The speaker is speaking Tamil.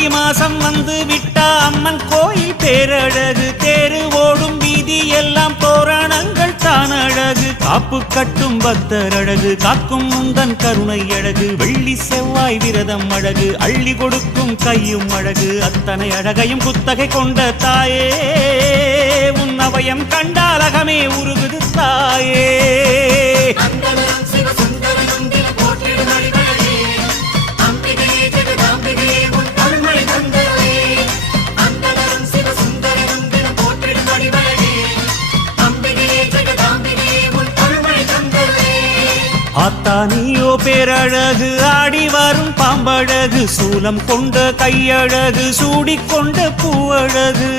மார்கழி மாசம் வந்து விட்டா அம்மன் கோயில் பேரழகு, தேரு ஓடும் வீதி எல்லாம் தோரணங்கள் தான் அழகு, காப்பு கட்டும் பக்தர் அழகு, காக்கும் முந்தன் கருணை அழகு, வெள்ளி செவ்வாய் விரதம் அழகு, அள்ளி கொடுக்கும் கையும் அழகு, அத்தனை அழகையும் குத்தகை கொண்ட தாயே, உன் அவயம் கண்டால் அகமே உருகுது தாயே. ஆத்தா நீயோ பேரழகு, ஆடி வரும் பாம்பழகு, சூலம் கொண்ட கையழகு, சூடிக்கொண்ட பூவழகு.